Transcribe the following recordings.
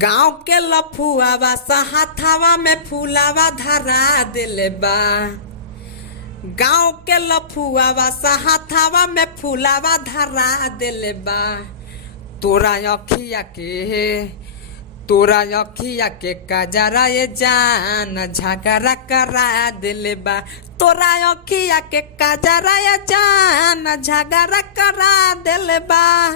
गाँव के लफुआवा हाथावा में फूलावा धरा दिले बा। गाँव के लफुआवा हाथावा में फूलावा धरा दिले बा। तोरा अखिया के कजरा ये जान झगड़ा करा दिले बा। तोरा अखिया के कजरा ये जान झगड़ा करा दिले बा।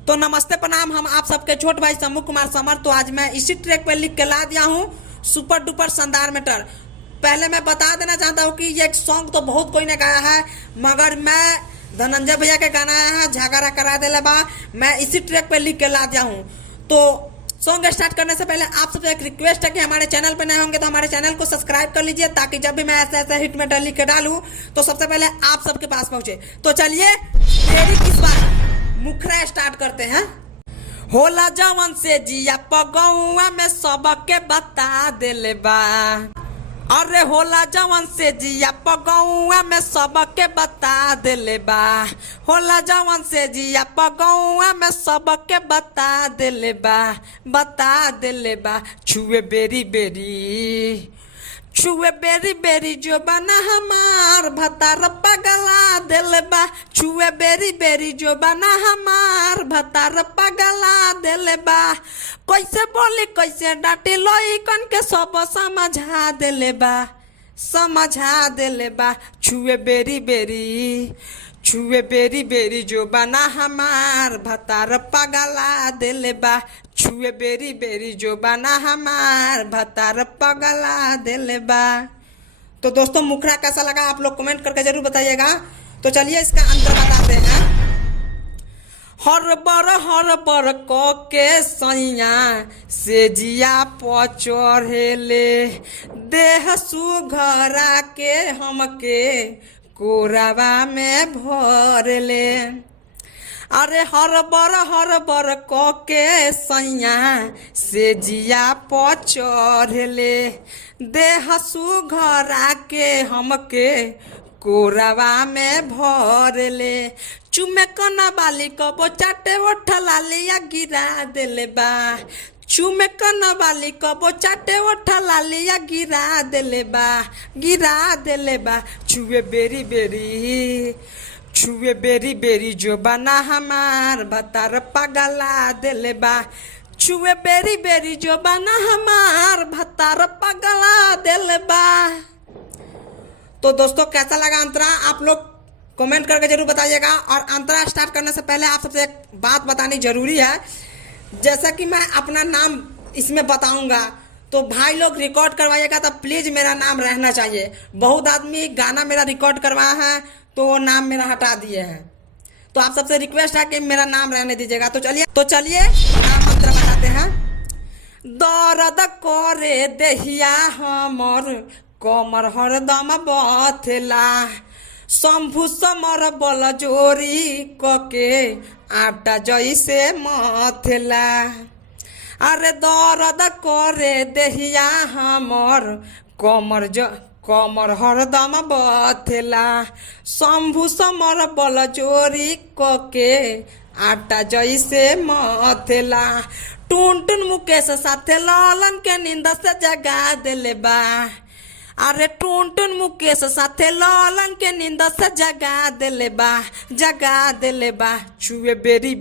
तो नमस्ते प्रणाम, हम आप सबके छोट भाई शंभू कुमार समर। तो आज मैं इसी ट्रैक पे लिख के ला दिया हूँ सुपर डुपर शानदार मैटर। पहले मैं बता देना चाहता हूँ कि ये सॉन्ग तो बहुत कोई ने गाया है, मगर मैं धनंजय भैया के गाना आया है झगड़ा करा दे बा, मैं इसी ट्रैक पे लिख के ला दिया हूँ। तो सॉन्ग स्टार्ट करने से पहले आप सबसे एक रिक्वेस्ट है कि हमारे चैनल पर नए होंगे तो हमारे चैनल को सब्सक्राइब कर लीजिए, ताकि जब भी मैं ऐसे हिट मैटर लिख के डालूँ तो सबसे पहले आप सबके पास पहुंचे। तो चलिए तेरी किस बात मुखरा स्टार्ट करते हैं। होला जवन से जिया पगौआ में सबके बता दिले बा। अरे होला जवन से जिया पगौआ में सबके बता दिले बा। होला जवन से जिया पगौआ में सबके बता दिले बा, बता दिले बा। छुए बेरी बेरी जो बना हमार भतार पगला दिल बा। छुए बेरी बेरी जो बना हमार भतार पगला दिल बा। कैसे बोली कैसे डांटी लइकन के सब समझा दिले बा, समझा दिले बा। छुए बेरी बेरी जो बना हमार भतार पगला दिले बा। छुए बेरी बेरी जो बना हमार भतार पगला दिले बा। तो दोस्तों मुखरा कैसा लगा आप लोग कमेंट करके जरूर बताइएगा। तो चलिए इसका अंतर बताते हैं। हर बर के सैया से जिया पचढ़ेले, देह सुघरा के हमके कोरावा में भरले। अरे हर बर के सैया से जिया पचढ़ले, देह सुघरा के हमके कोरावा में भरले। चुमे कना बाली कबो चाटे ओठ लालिया गिरा दिले बा। चुमे कना बाली कबो चाटे ओठ लालिया गिरा दिले बा, गिरा दिले बा। छुए बेरी बेरी जो बना हमार भतार पगला दिले बा। छुए बेरी बेरी जो बना हमार भतार पगला दिले बा। तो दोस्तों कैसा लगा अंतरा आप लोग कमेंट करके जरूर बताइएगा। और अंतरा स्टार्ट करने से पहले आप सबसे एक बात बतानी जरूरी है। जैसा कि मैं अपना नाम इसमें बताऊंगा तो भाई लोग रिकॉर्ड करवाइएगा तो प्लीज मेरा नाम रहना चाहिए। बहुत आदमी गाना मेरा रिकॉर्ड करवाया है तो वो नाम मेरा हटा दिए हैं, तो आप सबसे रिक्वेस्ट है कि मेरा नाम रहने दीजिएगा। तो चलिए नाम मंत्र बताते हैं। दर्द करे देहिया हमर कमर हरदम बथेला, शंभू समर बल जोरी कके आटा जैसे मथेला। अरे दर्द करे देहिया हमर कमर हरदम बथेला, शंभू समर बल जोरी कके आटा जैसे मथेला। टून टून मुकेश साथे लालन के नींद से जगा दिले बा। अरे टून टून मुकेश साथे लालन के नींद से जगा दिले बा, जगा दिले बा। छुए बेरी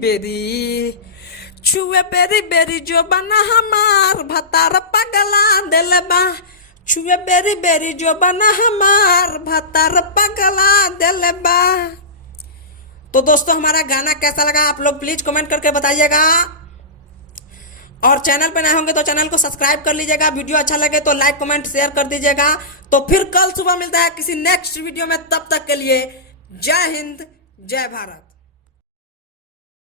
बेरी जो बना हमार भतार पगला दिले बा। छुए बेरी बेरी जो बना हमार भतार पगला दिले बा। तो दोस्तों हमारा गाना कैसा लगा आप लोग प्लीज कमेंट करके बताइएगा। और चैनल पे नए होंगे तो चैनल को सब्सक्राइब कर लीजिएगा। वीडियो अच्छा लगे तो लाइक कमेंट शेयर कर दीजिएगा। तो फिर कल सुबह मिलता है किसी नेक्स्ट वीडियो में, तब तक के लिए जय हिंद जय भारत।